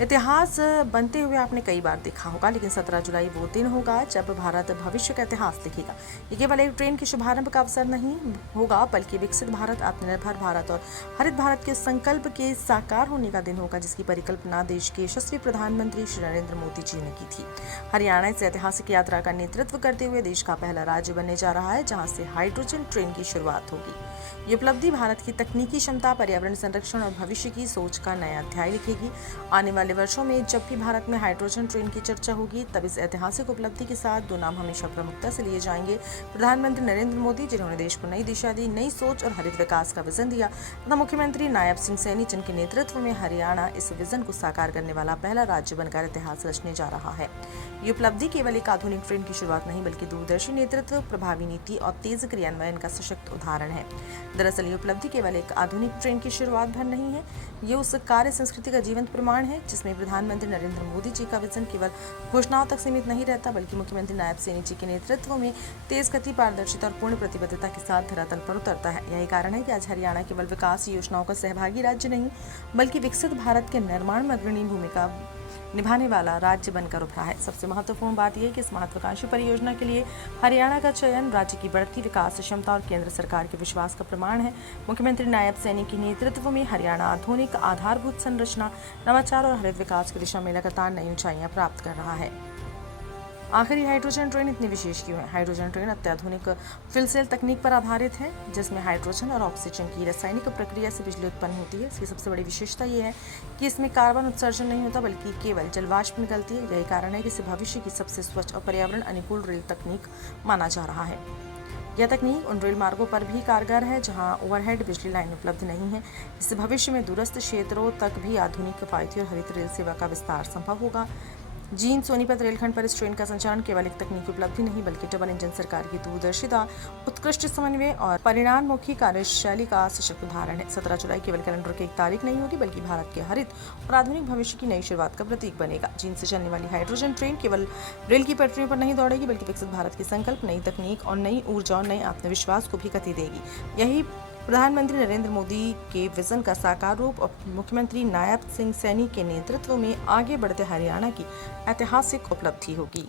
इतिहास बनते हुए आपने कई बार देखा होगा, लेकिन 17 जुलाई वो दिन होगा जब भारत भविष्य का इतिहास लिखेगा। ये केवल एक ट्रेन के शुभारंभ का अवसर नहीं होगा, बल्कि विकसित भारत, आत्मनिर्भर भारत और हरित भारत के संकल्प के साकार होने का दिन होगा, जिसकी परिकल्पना देश के यशस्वी प्रधानमंत्री श्री नरेंद्र मोदी जी ने की थी। हरियाणा इस ऐतिहासिक यात्रा का नेतृत्व करते हुए देश का पहला राज्य बनने जा रहा है, जहाँ से हाइड्रोजन ट्रेन की शुरुआत होगी। ये उपलब्धि भारत की तकनीकी क्षमता, पर्यावरण संरक्षण और भविष्य की सोच का नया अध्याय लिखेगी। आने वाले वर्षों में जब भी भारत में हाइड्रोजन ट्रेन की चर्चा होगी, तब इस ऐतिहासिक उपलब्धि के साथ दो नाम हमेशा प्रमुखता से लिए जाएंगे। प्रधानमंत्री नरेंद्र मोदी, जिन्होंने देश को नई दिशा दी, नई सोच और हरित विकास का विजन दिया, तथा मुख्यमंत्री नायब सिंह सैनी, जिनके नेतृत्व में हरियाणा इस विजन को साकार करने वाला पहला राज्य बनकर इतिहास रचने जा रहा है। ये उपलब्धि केवल एक आधुनिक ट्रेन की शुरुआत नहीं, बल्कि दूरदर्शी नेतृत्व, प्रभावी नीति और तेज क्रियान्वयन का सशक्त उदाहरण है। दरअसल ये उपलब्धि केवल एक आधुनिक ट्रेन की शुरुआत भर नहीं है, ये उस कार्य संस्कृति का जीवंत प्रमाण है जिसमें प्रधानमंत्री नरेंद्र मोदी जी का विजन केवल घोषणाओं तक सीमित नहीं रहता, बल्कि मुख्यमंत्री नायब सैनी जी के नेतृत्व में तेज गति, पारदर्शिता और पूर्ण प्रतिबद्धता के साथ धरातल पर उतरता है। यही कारण है कि आज हरियाणा केवल विकास योजनाओं का सहभागी राज्य नहीं, बल्कि विकसित भारत के निर्माण में अग्रणी भूमिका निभाने वाला राज्य बनकर उभरा है। सबसे महत्वपूर्ण बात यह है कि इस महत्वाकांक्षी परियोजना के लिए हरियाणा का चयन राज्य की बढ़ती विकास क्षमता और केंद्र सरकार के विश्वास का प्रमाण है। मुख्यमंत्री नायब सैनी के नेतृत्व में हरियाणा आधुनिक आधारभूत संरचना, नवाचार और हरित विकास की दिशा में लगातार नई ऊंचाइयां प्राप्त कर रहा है। आखिर ये हाइड्रोजन ट्रेन इतनी विशेष क्यों है? हाइड्रोजन ट्रेन अत्याधुनिक फ्यूल सेल तकनीक पर आधारित है, जिसमें हाइड्रोजन और ऑक्सीजन की रासायनिक प्रक्रिया से बिजली उत्पन्न होती है। इसकी सबसे बड़ी विशेषता ये है कि इसमें कार्बन उत्सर्जन नहीं होता, बल्कि केवल जलवाष्प निकलती है। यही कारण है कि इसे भविष्य की सबसे स्वच्छ और पर्यावरण अनुकूल रेल तकनीक माना जा रहा है। यह तकनीक उन रेल मार्गों पर भी कारगर है जहां ओवरहेड बिजली लाइन उपलब्ध नहीं है। इससे भविष्य में दूरस्थ क्षेत्रों तक भी आधुनिक, किफायती और हरित रेल सेवा का विस्तार संभव होगा। जींद सोनीपत रेलखंड पर इस ट्रेन का संचालन केवल एक तकनीकी उपलब्धि नहीं, बल्कि डबल इंजन सरकार की दूरदर्शिता, उत्कृष्ट समन्वय और परिणाममुखी कार्यशैली का सशक्त उदाहरण है। 17 जुलाई केवल कैलेंडर की एक तारीख नहीं होगी, बल्कि भारत के हरित और आधुनिक भविष्य की नई शुरुआत का प्रतीक बनेगा। जींद से चलने वाली हाइड्रोजन ट्रेन केवल रेल की पटरियों पर नहीं दौड़ेगी, बल्कि विकसित भारत के संकल्प, नई तकनीक और नई ऊर्जा और नए आत्मविश्वास को भी गति देगी। यही प्रधानमंत्री नरेंद्र मोदी के विजन का साकार रूप और मुख्यमंत्री नायब सिंह सैनी के नेतृत्व में आगे बढ़ते हरियाणा की ऐतिहासिक उपलब्धि होगी।